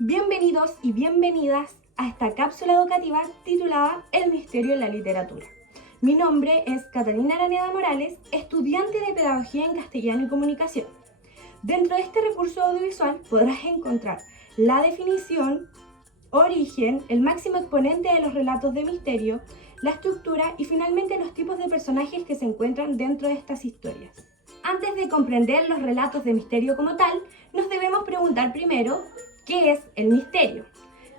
Bienvenidos y bienvenidas a esta cápsula educativa titulada El misterio en la literatura. Mi nombre es Catalina Araneda Morales, estudiante de Pedagogía en Castellano y Comunicación. Dentro de este recurso audiovisual podrás encontrar la definición, origen, el máximo exponente de los relatos de misterio, la estructura y finalmente los tipos de personajes que se encuentran dentro de estas historias. Antes de comprender los relatos de misterio como tal, nos debemos preguntar primero ¿qué es el misterio?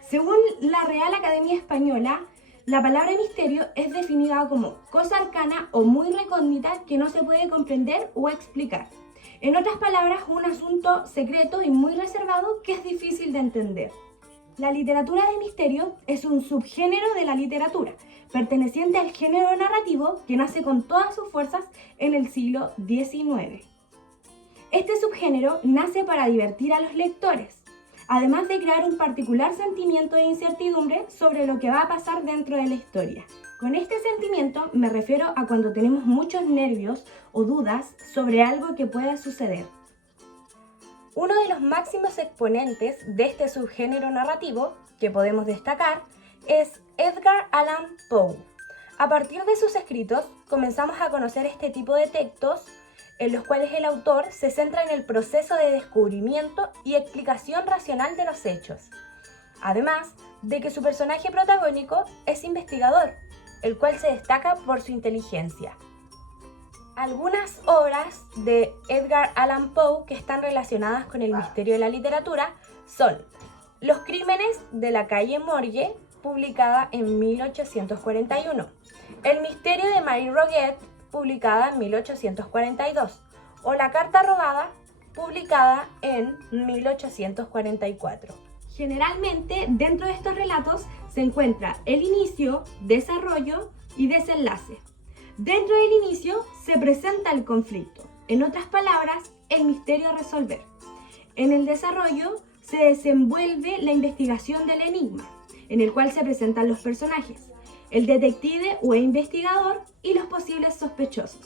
Según la Real Academia Española, la palabra misterio es definida como cosa arcana o muy recóndita que no se puede comprender o explicar. En otras palabras, un asunto secreto y muy reservado que es difícil de entender. La literatura de misterio es un subgénero de la literatura, perteneciente al género narrativo que nace con todas sus fuerzas en el siglo XIX. Este subgénero nace para divertir a los lectores, además de crear un particular sentimiento de incertidumbre sobre lo que va a pasar dentro de la historia. Con este sentimiento me refiero a cuando tenemos muchos nervios o dudas sobre algo que pueda suceder. Uno de los máximos exponentes de este subgénero narrativo que podemos destacar es Edgar Allan Poe. A partir de sus escritos comenzamos a conocer este tipo de textos en los cuales el autor se centra en el proceso de descubrimiento y explicación racional de los hechos, además de que su personaje protagónico es investigador, el cual se destaca por su inteligencia. Algunas obras de Edgar Allan Poe que están relacionadas con el misterio de la literatura son Los crímenes de la calle Morgue, publicada en 1841, El misterio de Marie Roget, publicada en 1842, o La carta robada, publicada en 1844. Generalmente, dentro de estos relatos se encuentra el inicio, desarrollo y desenlace. Dentro del inicio se presenta el conflicto, en otras palabras, el misterio a resolver. En el desarrollo se desenvuelve la investigación del enigma, en el cual se presentan los personajes, el detective o investigador y los posibles sospechosos.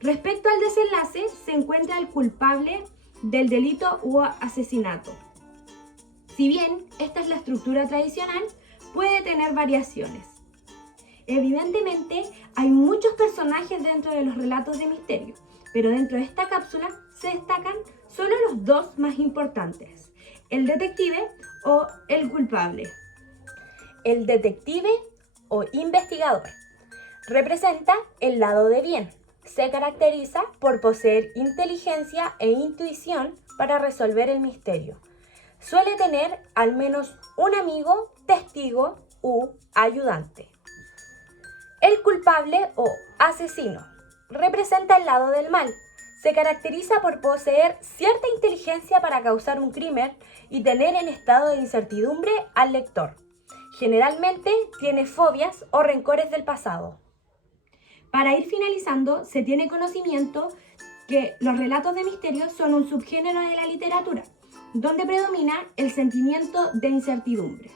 Respecto al desenlace, se encuentra el culpable del delito o asesinato. Si bien esta es la estructura tradicional, puede tener variaciones. Evidentemente, hay muchos personajes dentro de los relatos de misterio, pero dentro de esta cápsula se destacan solo los dos más importantes, el detective o el culpable. El detective o investigador representa el lado de bien. Se caracteriza por poseer inteligencia e intuición para resolver el misterio. Suele tener al menos un amigo, testigo u ayudante. El culpable o asesino representa el lado del mal. Se caracteriza por poseer cierta inteligencia para causar un crimen y tener en estado de incertidumbre al lector. Generalmente tiene fobias o rencores del pasado. Para ir finalizando, se tiene conocimiento que los relatos de misterio son un subgénero de la literatura, donde predomina el sentimiento de incertidumbre.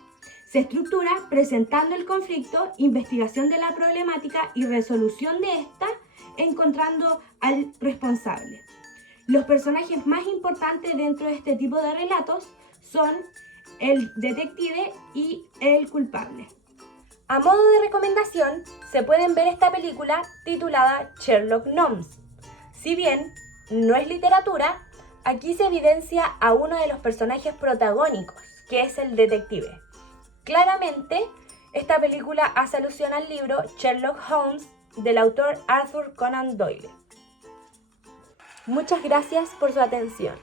Se estructura presentando el conflicto, investigación de la problemática y resolución de esta, encontrando al responsable. Los personajes más importantes dentro de este tipo de relatos son el detective y el culpable. A modo de recomendación, se pueden ver esta película titulada Sherlock Gnomes. Si bien no es literatura, aquí se evidencia a uno de los personajes protagónicos, que es el detective. Claramente, esta película hace alusión al libro Sherlock Holmes del autor Arthur Conan Doyle. Muchas gracias por su atención.